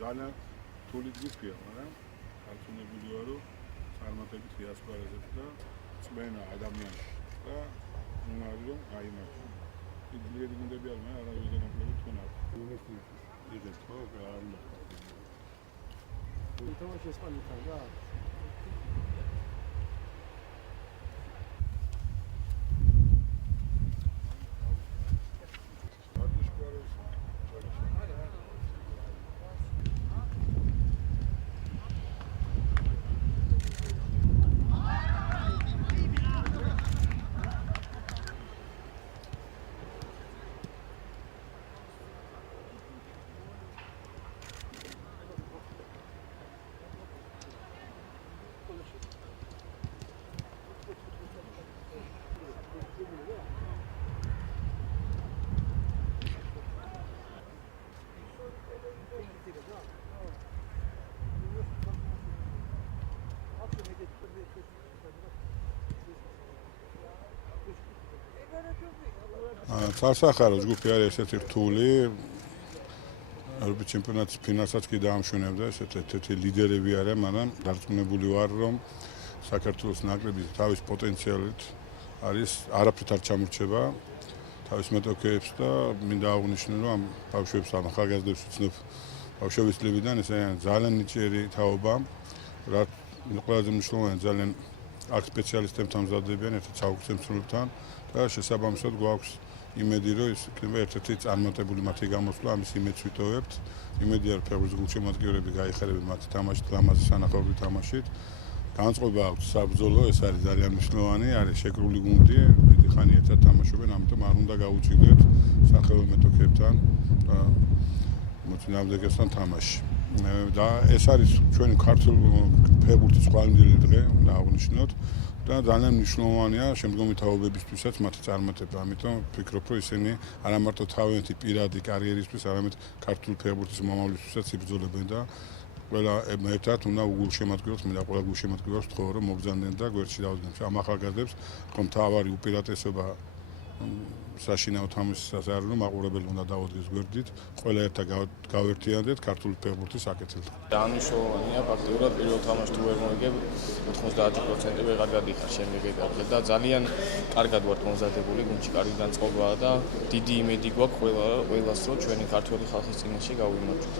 ძალიან რთული დღის გია, მაგრამ დარწმუნებულია, რომ წარმატებით იასპარეზებს და წმენა ადამიანში და უნარი რომ აიმართო. იძლიერი გუნდები არ მაგრამ არავის განახლებით თუნდაც. იგეთ ხო არ მოხდა. თამაში ესპანეთთან რა? Სასახარო ჯგუფი არის ესეთი რთული. ევროპის ჩემპიონატის ფინალსაც კი დაამშვენებდა, ესეთი ლიდერები არიან, მაგრამ დარწმუნებული ვარ, რომ საქართველოს ნაკრები თავის პოტენციალით არის არაფრით არ ჩამორჩება თავის მეტოქეებს და მინდა აღვნიშნო, რომ ამ ბავშვებს ამ ახალგაზრდებს ვცნობ ბავშვებისთლებიდან ეს ძალიან ნიჭიერი თაობა, რაც ყველაზე მნიშვნელოვანი ძალიან აქ სპეციალისტებთან მზადდებიან ერთად საუკეთესოებთან და შესაბამისად გვაქვს იმედი რომ ეს იქნება ერთ-ერთი წარმატებული მათი გამოსვლა, ამის იმედს ვიტოვებთ. იმედი არის ფეხბურთის გულშემატკივრები გაიხარებენ მათი თამაშით, ლამაზი სანახაობრივი თამაშით. განწყობა აქვს საბრძოლო, ეს არის ძალიან მნიშვნელოვანი, არის შეკრული გუნდი, დიდი ხანი ერთად თამაშობენ, ამიტომ არ უნდა გაუჭირდეთ სახელო მეტოქეებთან და მოწინააღმდეგესთან თამაში. და ეს არის ჩვენი ქართული ფეხბურთის ყვალმდილი დღე, უნდა აღვნიშნოთ. და ძალიან მნიშვნელოვანია შემდგომი თაობებისთვისაც მათი წარმატება. ამიტომ ვფიქრობ, რომ ისინი არა მარტო თავიანთი პირადი კარიერისთვის, არამედ ქართული ფეხბურთის მომავლისთვისაც იბრძოლებენ და ყველა ერთად უნდა გულშემატკივროს, მინდა ყველა გულშემატკივროს ვთხოვო, რომ მოგზავნდნენ და გვერდში დავუდგნენ. ამ ახალგაზრდებს რომ თავარი უპირატესობა საშინაო თამაშისას არის, რომ მაყურებელი უნდა დაუდგეს გვერდით, ყველა ერთად გავერთიანდეთ ქართული ფეხბურთის აკეთილ. დანიშნულოვანია ფაქტიურად პირველ თამაშს თუ ვერ მოიგებ 90% ვეღარ გადიხარ შემდეგ ეტაპზე და ძალიან კარგად ვართ მომზადებული, გუნდში კარგი განწყობაა და დიდი იმედი გვაქვს ყველას, რომ ჩვენი ქართველი ხალხის წინაშე გავიმარჯვოთ.